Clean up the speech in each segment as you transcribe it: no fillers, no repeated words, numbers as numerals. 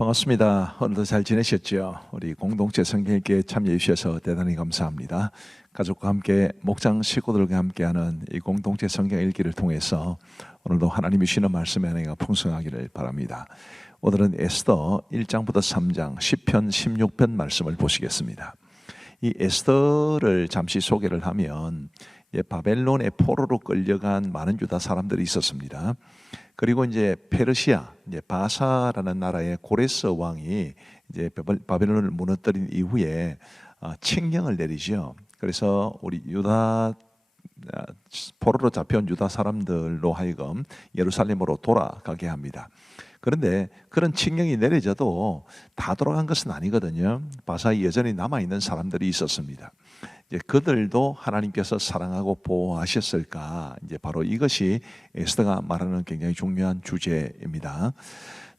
반갑습니다. 오늘도 잘 지내셨죠? 우리 공동체 성경읽기에 참여해 주셔서 대단히 감사합니다. 가족과 함께 목장 식구들과 함께하는 이 공동체 성경읽기를 통해서 오늘도 하나님이 주시는 말씀의 은혜가 풍성하기를 바랍니다. 오늘은 에스더 1장부터 3장 10편 16편 말씀을 보시겠습니다. 이 에스더를 잠시 소개를 하면 바벨론의 포로로 끌려간 많은 유다 사람들이 있었습니다. 그리고 이제 페르시아, 바사라는 나라의 고레스 왕이 이제 바벨론을 무너뜨린 이후에 칙령을 내리죠. 그래서 우리 유다 포로로 잡혀온 유다 사람들로 하여금 예루살렘으로 돌아가게 합니다. 그런데 그런 칙령이 내려져도 다 돌아간 것은 아니거든요. 바사에 여전히 남아있는 사람들이 있었습니다. 그들도 하나님께서 사랑하고 보호하셨을까? 이제 바로 이것이 에스더가 말하는 굉장히 중요한 주제입니다.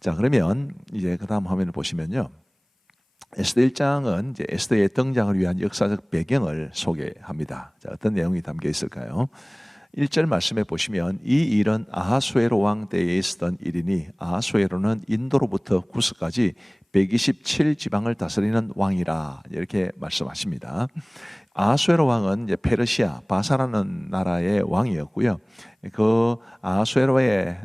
자, 그러면 이제 그다음 화면을 보시면요. 에스더 1장은 이제 에스더의 등장을 위한 역사적 배경을 소개합니다. 자, 어떤 내용이 담겨 있을까요? 1절 말씀에 보시면 이 일은 아하수에로 왕 때에 있었던 일이니 아하수에로는 인도로부터 구스까지 127지방을 다스리는 왕이라 이렇게 말씀하십니다. 아하수에로 왕은 이제 페르시아 바사라는 나라의 왕이었고요. 그 아하수에로의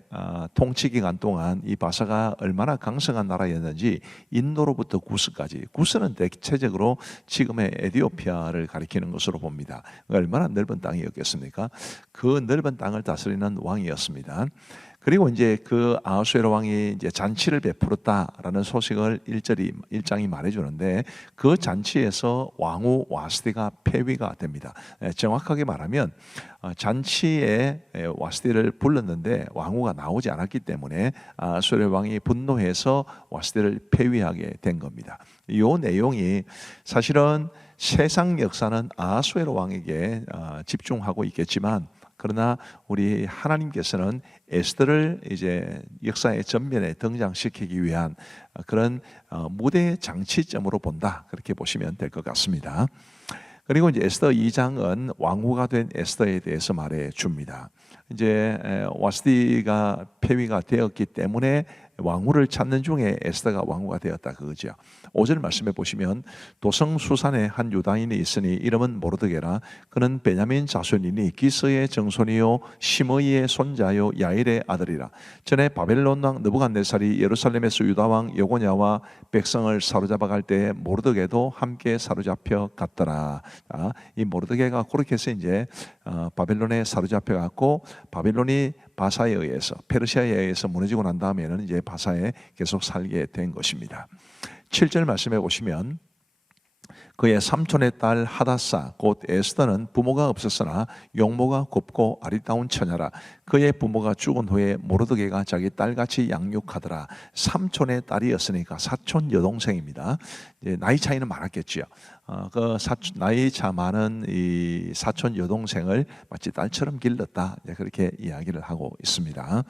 통치 기간 동안 이 바사가 얼마나 강성한 나라였는지 인도로부터 구스까지, 구스는 대체적으로 지금의 에티오피아를 가리키는 것으로 봅니다. 얼마나 넓은 땅이었겠습니까? 그 넓은 땅을 다스리는 왕이었습니다. 그리고 이제 그 아하수에로 왕이 이제 잔치를 베풀었다라는 소식을 1장이 말해주는데 그 잔치에서 왕후 와스디가 폐위가 됩니다. 정확하게 말하면 잔치에 와스디를 불렀는데 왕후가 나오지 않았기 때문에 아하수에로 왕이 분노해서 와스디를 폐위하게 된 겁니다. 이 내용이 사실은 세상 역사는 아하수에로 왕에게 집중하고 있겠지만 그러나 우리 하나님께서는 에스더를 이제 역사의 전면에 등장시키기 위한 그런 무대 장치점으로 본다, 그렇게 보시면 될 것 같습니다. 그리고 이제 에스더 2장은 왕후가 된 에스더에 대해서 말해 줍니다. 이제 와스디가 폐위가 되었기 때문에 왕후를 찾는 중에 에스더가 왕후가 되었다 그거죠. 5절 말씀해 보시면 도성수산에 한 유다인이 있으니 이름은 모르드게라. 그는 베냐민 자손이니 기스의 정손이요 시므이의 손자요 야일의 아들이라. 전에 바벨론 왕 느부갓네살이 예루살렘에서 유다 왕 여고냐와 백성을 사로잡아 갈 때에 모르드게도 함께 사로잡혀 갔더라. 이 모르드게가 그렇게 해서 이제 바벨론에 사로잡혀 갔고 바벨론이 바사에 의해서 페르시아에 의해서 무너지고 난 다음에는 이제 바사에 계속 살게 된 것입니다. 7절 말씀해 보시면 그의 삼촌의 딸 하다사 곧 에스더는 부모가 없었으나 용모가 곱고 아리따운 처녀라. 그의 부모가 죽은 후에 모르드게가 자기 딸같이 양육하더라. 삼촌의 딸이었으니까 사촌 여동생입니다. 나이 차이는 많았겠지요. 나이 차 많은 이 사촌 여동생을 마치 딸처럼 길렀다, 그렇게 이야기를 하고 있습니다.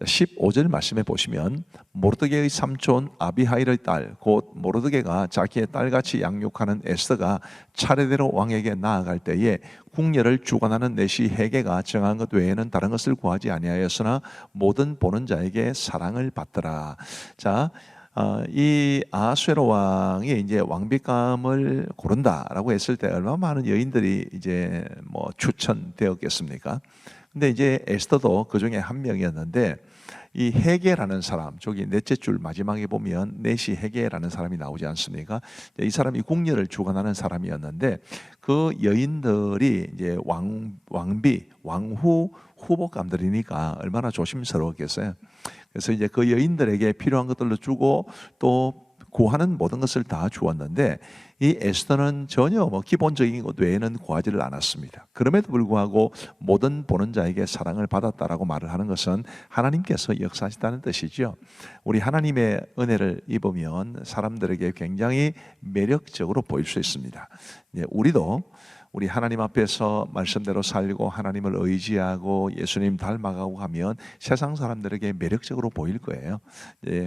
15절 말씀해 보시면 모르드게의 삼촌 아비하일의 딸 곧 모르드게가 자기의 딸같이 양육하는 에스더가 차례대로 왕에게 나아갈 때에 궁녀를 주관하는 내시 헤게가 정한 것 외에는 다른 것을 구하지 아니하였으나 모든 보는 자에게 사랑을 받더라. 자, 이 아하수에로 왕이 이제 왕비감을 고른다라고 했을 때 얼마나 많은 여인들이 이제 뭐 추천되었겠습니까? 근데 이제 에스더도 그 중에 한 명이었는데 이 헤게라는 사람, 저기 넷째 줄 마지막에 보면 넷이 헤게라는 사람이 나오지 않습니까? 이 사람이 궁녀를 주관하는 사람이었는데 그 여인들이 이제 왕비, 왕후 후보감들이니까 얼마나 조심스러웠겠어요. 그래서 이제 그 여인들에게 필요한 것들로 주고 또 구하는 모든 것을 다 주었는데 이 에스더는 전혀 기본적인 것 외에는 구하지를 않았습니다. 그럼에도 불구하고 모든 보는 자에게 사랑을 받았다라고 말을 하는 것은 하나님께서 역사하시다는 뜻이죠. 우리 하나님의 은혜를 입으면 사람들에게 굉장히 매력적으로 보일 수 있습니다. 우리도 우리 하나님 앞에서 말씀대로 살고 하나님을 의지하고 예수님 닮아가고 하면 세상 사람들에게 매력적으로 보일 거예요.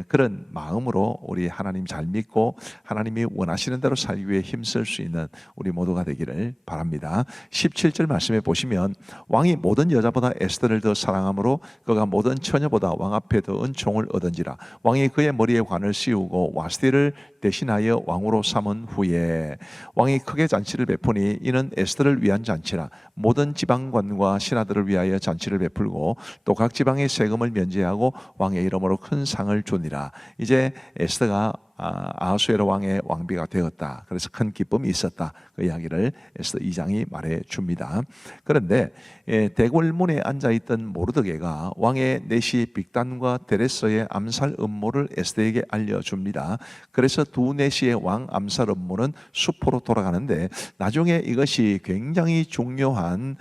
그런 마음으로 우리 하나님 잘 믿고 하나님이 원하시는 대로 살기 위해 힘쓸 수 있는 우리 모두가 되기를 바랍니다. 17절 말씀에 보시면 왕이 모든 여자보다 에스더를 더 사랑하므로 그가 모든 처녀보다 왕 앞에 더 은총을 얻은지라. 왕이 그의 머리에 관을 씌우고 와스디를 대신하여 왕으로 삼은 후에 왕이 크게 잔치를 베푸니 이는 에스더를 위한 잔치라. 모든 지방관과 신하들을 위하여 잔치를 베풀고 또 각 지방의 세금을 면제하고 왕의 이름으로 큰 상을 주니라. 이제 에스더가 아하수에로 왕의 왕비가 되었다. 그래서 큰 기쁨이 있었다. 그 이야기를 에스더 2장이 말해 줍니다. 그런데 대궐문에 앉아있던 모르드게가 왕의 내시 빅단과 데레서의 암살 음모를 에스더에게 알려줍니다. 그래서 두 내시의 왕 암살 음모는 수포로 돌아가는데 나중에 이것이 굉장히 중요한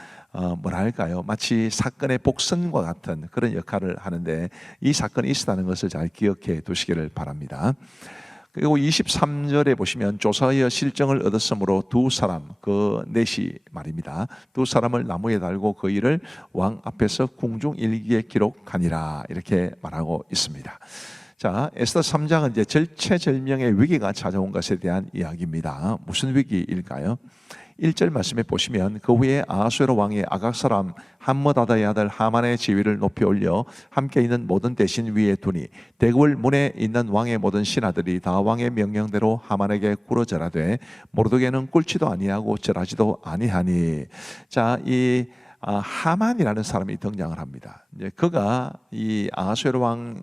뭐랄까요, 마치 사건의 복선과 같은 그런 역할을 하는데 이 사건이 있었다는 것을 잘 기억해 두시기를 바랍니다. 그리고 23절에 보시면 조사하여 실정을 얻었으므로 두 사람, 그 넷이 말입니다. 두 사람을 나무에 달고 그 일을 왕 앞에서 궁중일기에 기록하니라 이렇게 말하고 있습니다. 자, 에스더 3장은 이제 절체절명의 위기가 찾아온 것에 대한 이야기입니다. 무슨 위기일까요? 1절 말씀에 보시면 그 후에 아하수에로 왕이 아각 사람 함므다다의 아들 하만의 지위를 높이 올려 함께 있는 모든 대신 위에 두니 대궐 문에 있는 왕의 모든 신하들이 다 왕의 명령대로 하만에게 꿇어 절하되 모르드게는 꿇지도 아니하고 절하지도 아니하니. 자, 이 하만이라는 사람이 등장을 합니다. 이제 그가 이 아하수에로 왕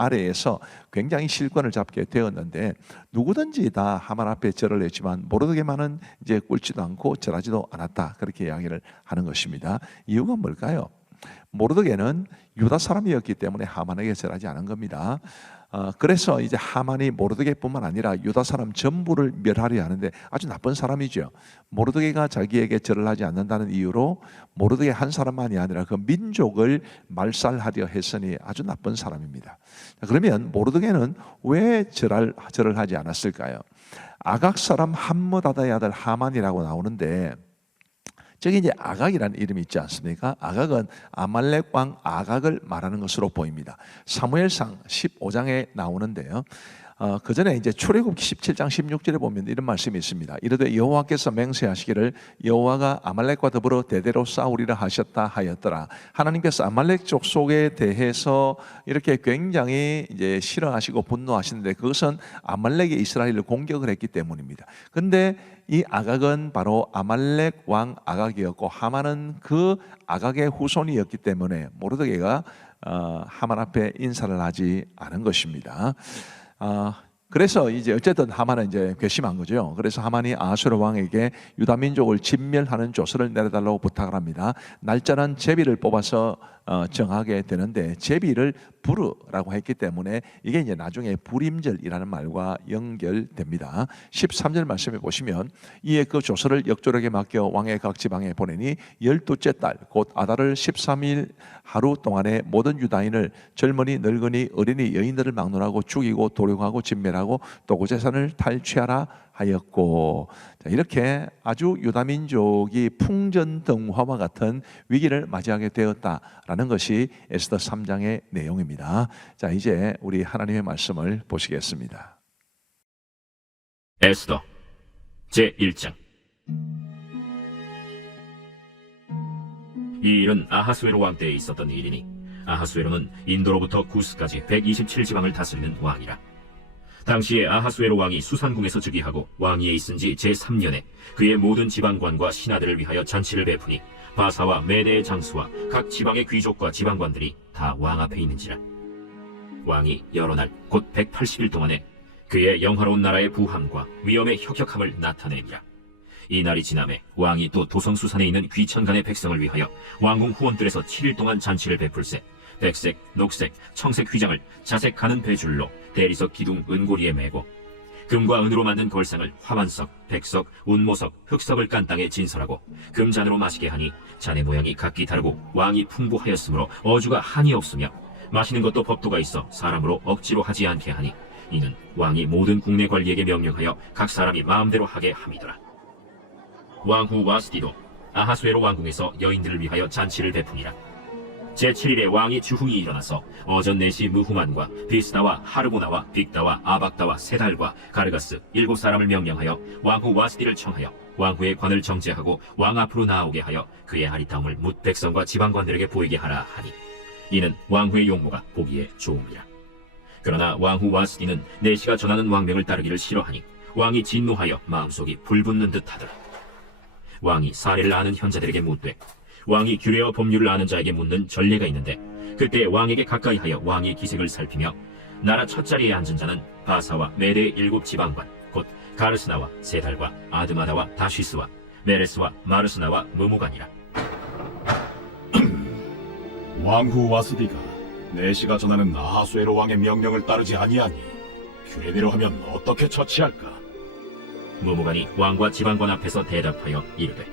아래에서 굉장히 실권을 잡게 되었는데 누구든지 다 하만 앞에 절을 했지만 모르드게만은 이제 꿇지도 않고 절하지도 않았다. 그렇게 이야기를 하는 것입니다. 이유가 뭘까요? 모르드게는 유다 사람이었기 때문에 하만에게 절하지 않은 겁니다. 그래서 이제 하만이 모르드게뿐만 아니라 유다 사람 전부를 멸하려 하는데 아주 나쁜 사람이죠. 모르드게가 자기에게 절을 하지 않는다는 이유로 모르드게 한 사람만이 아니라 그 민족을 말살하려 했으니 아주 나쁜 사람입니다. 그러면 모르드게는 왜 절을 하지 않았을까요? 아각 사람 함므다다의 아들 하만이라고 나오는데 저기 이제 아각이라는 이름이 있지 않습니까? 아각은 아말렉 왕 아각을 말하는 것으로 보입니다. 사무엘상 15장에 나오는데요. 그 전에 이제 출애굽기 17장 16절에 보면 이런 말씀이 있습니다. 이르되 여호와께서 맹세하시기를 여호와가 아말렉과 더불어 대대로 싸우리라 하셨다 하였더라. 하나님께서 아말렉 족속에 대해서 이렇게 굉장히 이제 싫어하시고 분노하시는데 그것은 아말렉이 이스라엘을 공격을 했기 때문입니다. 근데 이 아각은 바로 아말렉 왕 아각이었고 하만은 그 아각의 후손이었기 때문에 모르드게가 하만 앞에 인사를 하지 않은 것입니다. 그래서 이제 어쨌든 하만은 이제 괘씸한 거죠. 그래서 하만이 아하수에로 왕에게 유다 민족을 진멸하는 조서를 내려달라고 부탁을 합니다. 날짜는 제비를 뽑아서 정하게 되는데 제비를 부르라고 했기 때문에 이게 이제 나중에 불임절이라는 말과 연결됩니다. 13절 말씀에 보시면 이에 그 조서를 역조력에 맡겨 왕의 각 지방에 보내니 12째 달 곧 아달을 13일 하루 동안에 모든 유다인을 젊은이 늙은이 어린이 여인들을 막론하고 죽이고 도륙하고 진멸하고 도구재산을 탈취하라 하였고. 자, 이렇게 아주 유다 민족이 풍전등화와 같은 위기를 맞이하게 되었다라는 것이 에스더 3장의 내용입니다. 자, 이제 우리 하나님의 말씀을 보시겠습니다. 에스더 제1장. 이 일은 아하수에로 왕 때에 있었던 일이니 아하수에로는 인도로부터 구스까지 127지방을 다스리는 왕이라. 당시에 아하수에로 왕이 수산궁에서 즉위하고 왕위에 있은 지 제3년에 그의 모든 지방관과 신하들을 위하여 잔치를 베푸니 바사와 메대의 장수와 각 지방의 귀족과 지방관들이 다 왕 앞에 있는지라. 왕이 여러 날 곧 180일 동안에 그의 영화로운 나라의 부함과 위엄의 혁혁함을 나타내니라. 이 날이 지남에 왕이 또 도성수산에 있는 귀천간의 백성을 위하여 왕궁 후원들에서 7일 동안 잔치를 베풀세 백색, 녹색, 청색 휘장을 자색 가는 배줄로 대리석 기둥 은고리에 메고 금과 은으로 만든 걸상을 화만석, 백석, 운모석, 흑석을 깐 땅에 진설하고 금잔으로 마시게 하니 잔의 모양이 각기 다르고 왕이 풍부하였으므로 어주가 한이 없으며 마시는 것도 법도가 있어 사람으로 억지로 하지 않게 하니 이는 왕이 모든 국내 관리에게 명령하여 각 사람이 마음대로 하게 함이더라. 왕후 와스디도 아하수에로 왕궁에서 여인들을 위하여 잔치를 베푸니라. 제7일에 왕이 주흥이 일어나서 어전 내시 무후만과 비스다와 하르보나와 빅다와 아박다와 세달과 가르가스 7사람을 명령하여 왕후 와스디를 청하여 왕후의 관을 정제하고 왕 앞으로 나오게 하여 그의 아리따움을 뭇 백성과 지방관들에게 보이게 하라 하니 이는 왕후의 용모가 보기에 좋음이라. 그러나 왕후 와스디는 내시가 전하는 왕명을 따르기를 싫어하니 왕이 진노하여 마음속이 불붙는 듯하더라. 왕이 사례를 아는 현자들에게 묻되 왕이 규례와 법률을 아는 자에게 묻는 전례가 있는데 그때 왕에게 가까이하여 왕의 기색을 살피며 나라 첫 자리에 앉은 자는 바사와 메대의 7 지방관 곧 가르스나와 세달과 아드마다와 다시스와 메레스와 마르스나와 무무간이라. 왕후 와스디가 내시가 전하는 아하수에로 왕의 명령을 따르지 아니하니 규례대로 하면 어떻게 처치할까? 무무간이 왕과 지방관 앞에서 대답하여 이르되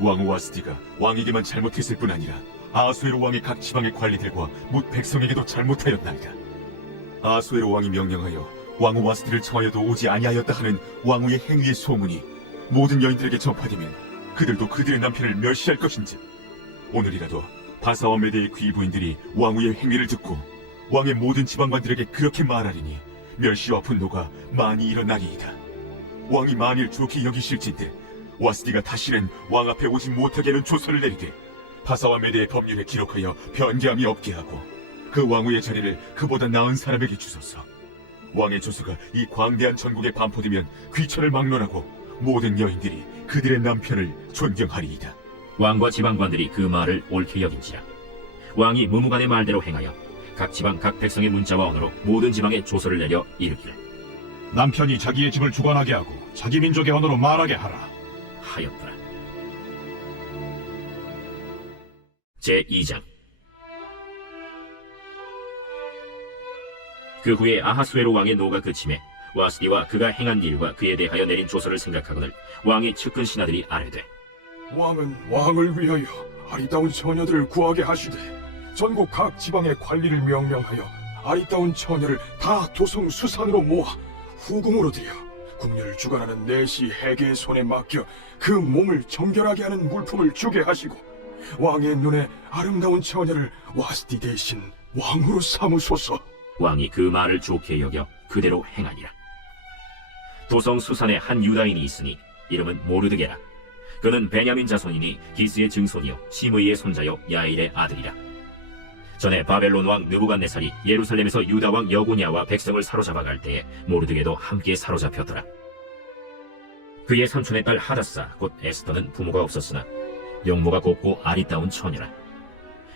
왕후 와스디가 왕에게만 잘못했을 뿐 아니라 아하수에로 왕의 각 지방의 관리들과 뭇 백성에게도 잘못하였나이다. 아하수에로 왕이 명령하여 왕후 와스디를 청하여도 오지 아니하였다 하는 왕후의 행위의 소문이 모든 여인들에게 전파되면 그들도 그들의 남편을 멸시할 것인즉 오늘이라도 바사와 메대의 귀부인들이 왕후의 행위를 듣고 왕의 모든 지방관들에게 그렇게 말하리니 멸시와 분노가 많이 일어나리이다. 왕이 만일 좋게 여기실진데 와스디가 다시는 왕 앞에 오지 못하게 하는 조서를 내리되 바사와 메대의 법률에 기록하여 변개함이 없게 하고 그 왕후의 자리를 그보다 나은 사람에게 주소서. 왕의 조서가 이 광대한 전국에 반포되면 귀천을 막론하고 모든 여인들이 그들의 남편을 존경하리이다. 왕과 지방관들이 그 말을 옳게 여긴지라. 왕이 무무간의 말대로 행하여 각 지방 각 백성의 문자와 언어로 모든 지방에 조서를 내려 이르기를 남편이 자기의 집을 주관하게 하고 자기 민족의 언어로 말하게 하라. 하였더라. 제2장. 그 후에 아하수에로 왕의 노가 그침에 와스디와 그가 행한 일과 그에 대하여 내린 조서를 생각하거늘 왕의 측근 신하들이 아뢰되 왕은 왕을 위하여 아리따운 처녀들을 구하게 하시되 전국 각 지방의 관리를 명령하여 아리따운 처녀를 다 도성 수산으로 모아 후궁으로 들여 궁녀를 주관하는 내시 해계의 손에 맡겨 그 몸을 정결하게 하는 물품을 주게 하시고 왕의 눈에 아름다운 처녀를 와스디 대신 왕으로 삼으소서. 왕이 그 말을 좋게 여겨 그대로 행하니라. 도성 수산에 한 유다인이 있으니 이름은 모르드게라. 그는 베냐민 자손이니 기스의 증손이요 시므이의 손자요 야일의 아들이라. 전에 바벨론 왕 느부갓네살이 예루살렘에서 유다 왕 여고냐와 백성을 사로잡아갈 때에 모르드게도 함께 사로잡혔더라. 그의 삼촌의 딸 하다사 곧 에스더는 부모가 없었으나 용모가 곱고 아리따운 처녀라.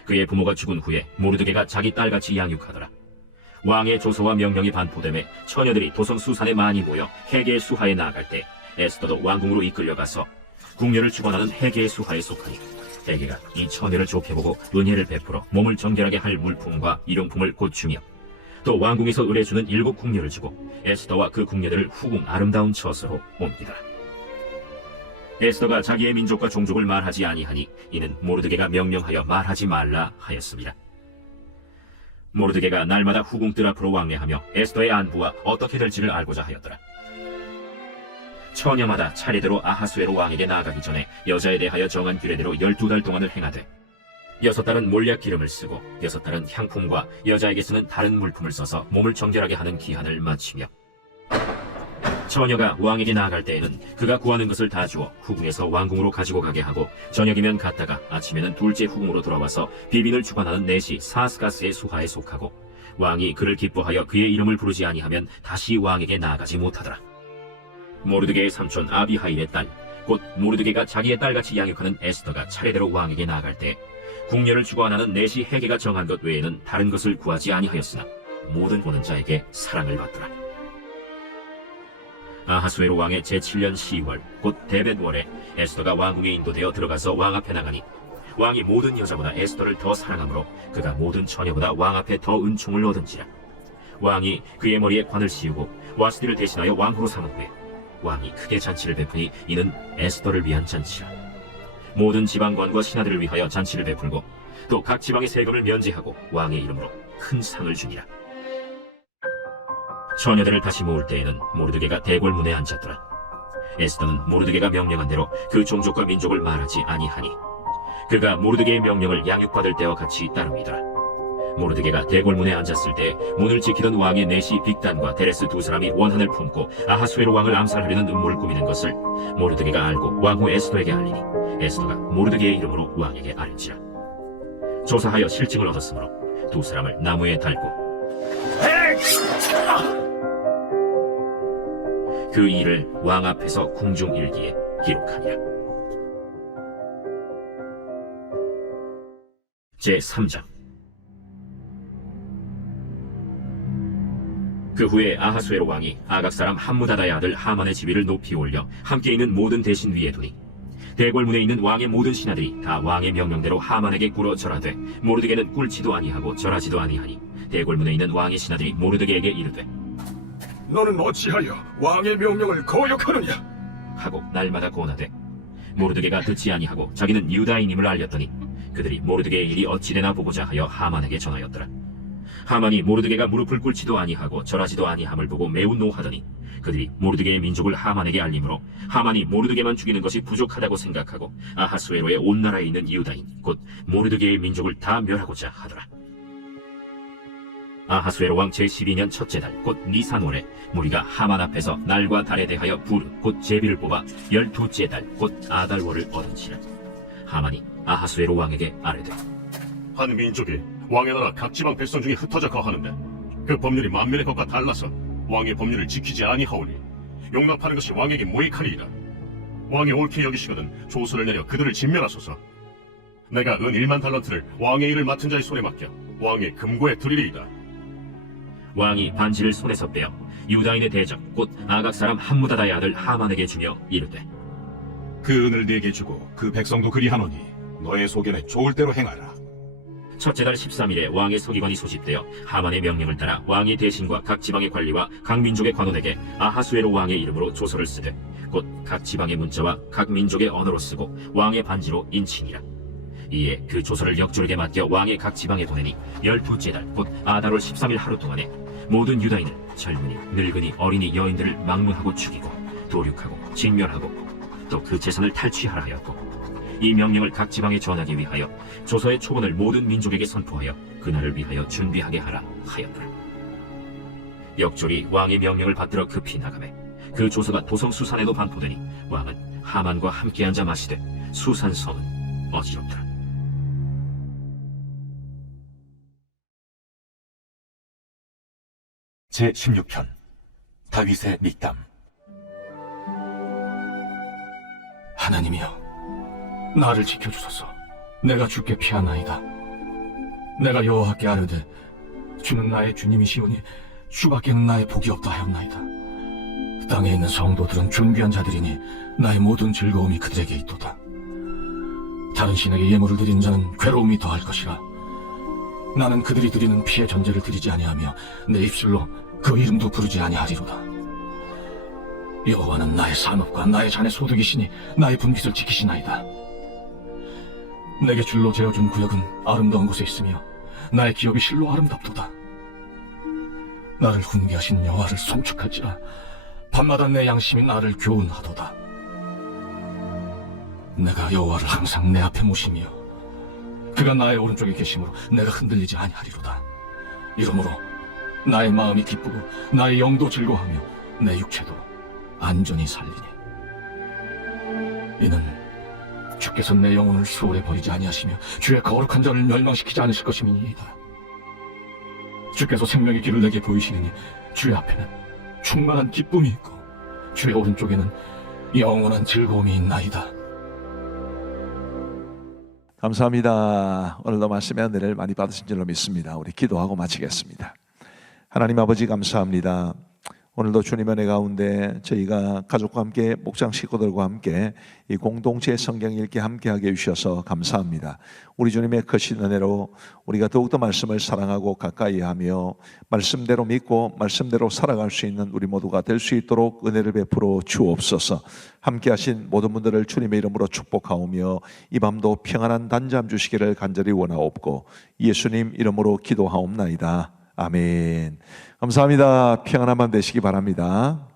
그의 부모가 죽은 후에 모르드게가 자기 딸같이 양육하더라. 왕의 조서와 명령이 반포됨에 처녀들이 도성 수산에 많이 모여 해계의 수하에 나아갈 때 에스더도 왕궁으로 이끌려가서 궁녀를 주관하는 해계의 수하에 속하니 해계가 이 처녀를 좋게 보고 은혜를 베풀어 몸을 정결하게 할 물품과 일용품을 곧 주며 또 왕궁에서 의뢰주는 7 궁녀를 주고 에스더와 그 궁녀들을 후궁 아름다운 처소로 옮기더라. 에스더가 자기의 민족과 종족을 말하지 아니하니 이는 모르드게가 명령하여 말하지 말라 하였습니다. 모르드게가 날마다 후궁 뜰 앞으로 왕래하며 에스더의 안부와 어떻게 될지를 알고자 하였더라. 처녀마다 차례대로 아하수에로 왕에게 나아가기 전에 여자에 대하여 정한 규례대로 12달 동안을 행하되 6달은 몰약 기름을 쓰고 6달은 향품과 여자에게 쓰는 다른 물품을 써서 몸을 정결하게 하는 기한을 마치며 처녀가 왕에게 나아갈 때에는 그가 구하는 것을 다 주어 후궁에서 왕궁으로 가지고 가게 하고 저녁이면 갔다가 아침에는 둘째 후궁으로 돌아와서 비빈을 주관하는 내시 사스가스의 수하에 속하고 왕이 그를 기뻐하여 그의 이름을 부르지 아니하면 다시 왕에게 나아가지 못하더라. 모르드게의 삼촌 아비하일의 딸, 곧 모르드게가 자기의 딸같이 양육하는 에스더가 차례대로 왕에게 나아갈 때 궁녀를 주관하는 내시 해계가 정한 것 외에는 다른 것을 구하지 아니하였으나 모든 보는 자에게 사랑을 받더라. 아하수에로 왕의 제7년 10월 곧 데벳월에 에스더가 왕궁에 인도되어 들어가서 왕 앞에 나가니 왕이 모든 여자보다 에스더를 더 사랑하므로 그가 모든 처녀보다 왕 앞에 더 은총을 얻은지라. 왕이 그의 머리에 관을 씌우고 와스디를 대신하여 왕후로 삼은 후에 왕이 크게 잔치를 베푸니 이는 에스더를 위한 잔치라. 모든 지방관과 신하들을 위하여 잔치를 베풀고 또 각 지방의 세금을 면제하고 왕의 이름으로 큰 상을 주니라. 처녀들을 다시 모을 때에는 모르드게가 대궐문에 앉았더라. 에스더는 모르드게가 명령한 대로 그 종족과 민족을 말하지 아니하니 그가 모르드게의 명령을 양육받을 때와 같이 따릅니다. 모르드게가 대궐문에 앉았을 때 문을 지키던 왕의 내시 빅단과 데레스 두 사람이 원한을 품고 아하수에로 왕을 암살하려는 음모를 꾸미는 것을 모르드게가 알고 왕후 에스더에게 알리니 에스더가 모르드게의 이름으로 왕에게 아뢰지라. 조사하여 실증을 얻었으므로 두 사람을 나무에 달고 그 일을 왕 앞에서 궁중일기에 기록하니라. 제3장. 그 후에 아하수에로 왕이 아각 사람 함무다다의 아들 하만의 지위를 높이 올려 함께 있는 모든 대신 위에 두니 대궐문에 있는 왕의 모든 신하들이 다 왕의 명령대로 하만에게 꿇어 절하되 모르드게는 꿇지도 아니하고 절하지도 아니하니 대궐문에 있는 왕의 신하들이 모르드게에게 이르되 너는 어찌하여 왕의 명령을 거역하느냐? 하고 날마다 고나되 모르드게가 듣지 아니하고 자기는 유다인임을 알렸더니 그들이 모르드게의 일이 어찌되나 보고자 하여 하만에게 전하였더라. 하만이 모르드게가 무릎을 꿇지도 아니하고 절하지도 아니함을 보고 매우 노하더니 그들이 모르드게의 민족을 하만에게 알림으로 하만이 모르드게만 죽이는 것이 부족하다고 생각하고 아하수에로의 온 나라에 있는 유다인 곧 모르드게의 민족을 다 멸하고자 하더라. 아하수에로 왕 제12년 첫째 달 곧 니산월에 무리가 하만 앞에서 날과 달에 대하여 부르 곧 제비를 뽑아 12째 달 곧 아달월을 얻은지라. 하만이 아하수에로 왕에게 아뢰되 한 민족이 왕의 나라 각 지방 백성 중에 흩어져 거하는데 그 법률이 만민의 것과 달라서 왕의 법률을 지키지 아니하오니 용납하는 것이 왕에게 무익하니이다. 왕이 옳게 여기시거든 조서를 내려 그들을 진멸하소서. 내가 은 1만 달란트를 왕의 일을 맡은 자의 손에 맡겨 왕의 금고에 두리리이다. 왕이 반지를 손에서 빼어 유다인의 대적 곧 아각 사람 함무다다의 아들 하만에게 주며 이르되 그 은을 네게 주고 그 백성도 그리하노니 너의 소견에 좋을 대로 행하라. 첫째 달 13일에 왕의 서기관이 소집되어 하만의 명령을 따라 왕의 대신과 각 지방의 관리와 각 민족의 관원에게 아하수에로 왕의 이름으로 조서를 쓰되 곧 각 지방의 문자와 각 민족의 언어로 쓰고 왕의 반지로 인치니라. 이에 그 조서를 역졸에게 맡겨 왕의 각 지방에 보내니 12째 달 곧 아달월 13일 하루 동안에 모든 유다인을 젊은이 늙은이 어린이 여인들을 막론하고 죽이고 도륙하고 진멸하고 또 그 재산을 탈취하라 하였고 이 명령을 각 지방에 전하기 위하여 조서의 초본을 모든 민족에게 선포하여 그날을 위하여 준비하게 하라 하였더라. 역졸이 왕의 명령을 받들어 급히 나가매 그 조서가 도성 수산에도 반포되니 왕은 하만과 함께 앉아 마시되 수산성은 어지럽더라. 제16편 다윗의 믹담. 하나님이여, 나를 지켜주소서. 내가 주께 피하나이다. 내가 여호와께 아뢰되 주는 나의 주님이시오니 주밖에는 나의 복이 없다 하였나이다. 땅에 있는 성도들은 존귀한 자들이니 나의 모든 즐거움이 그들에게 있도다. 다른 신에게 예물을 드리는 자는 괴로움이 더할 것이라. 나는 그들이 드리는 피의 전제를 드리지 아니하며 내 입술로 그 이름도 부르지 아니하리로다. 여호와는 나의 산업과 나의 잔의 소득이시니 나의 분깃을 지키시나이다. 내게 줄로 재어준 구역은 아름다운 곳에 있으며 나의 기업이 실로 아름답도다. 나를 훈계하신 여호와를 송축할지라. 밤마다 내 양심이 나를 교훈하도다. 내가 여호와를 항상 내 앞에 모시며 그가 나의 오른쪽에 계심으로 내가 흔들리지 아니하리로다. 이러므로 나의 마음이 기쁘고 나의 영도 즐거워하며 내 육체도 안전히 살리니 이는 주께서 내 영혼을 수월에 버리지 아니하시며 주의 거룩한 자를 멸망시키지 않으실 것임이니이다. 주께서 생명의 길을 내게 보이시리니 주의 앞에는 충만한 기쁨이 있고 주의 오른쪽에는 영원한 즐거움이 있나이다. 감사합니다. 오늘도 말씀의 은혜를 많이 받으신 줄로 믿습니다. 우리 기도하고 마치겠습니다. 하나님 아버지 감사합니다. 오늘도 주님의 은혜 가운데 저희가 가족과 함께 목장 식구들과 함께 이 공동체 성경 읽기 함께하게 해주셔서 감사합니다. 우리 주님의 크신 은혜로 우리가 더욱더 말씀을 사랑하고 가까이 하며 말씀대로 믿고 말씀대로 살아갈 수 있는 우리 모두가 될 수 있도록 은혜를 베풀어 주옵소서. 함께 하신 모든 분들을 주님의 이름으로 축복하오며 이 밤도 평안한 단잠 주시기를 간절히 원하옵고 예수님 이름으로 기도하옵나이다. 아멘. 감사합니다. 평안한 밤 되시기 바랍니다.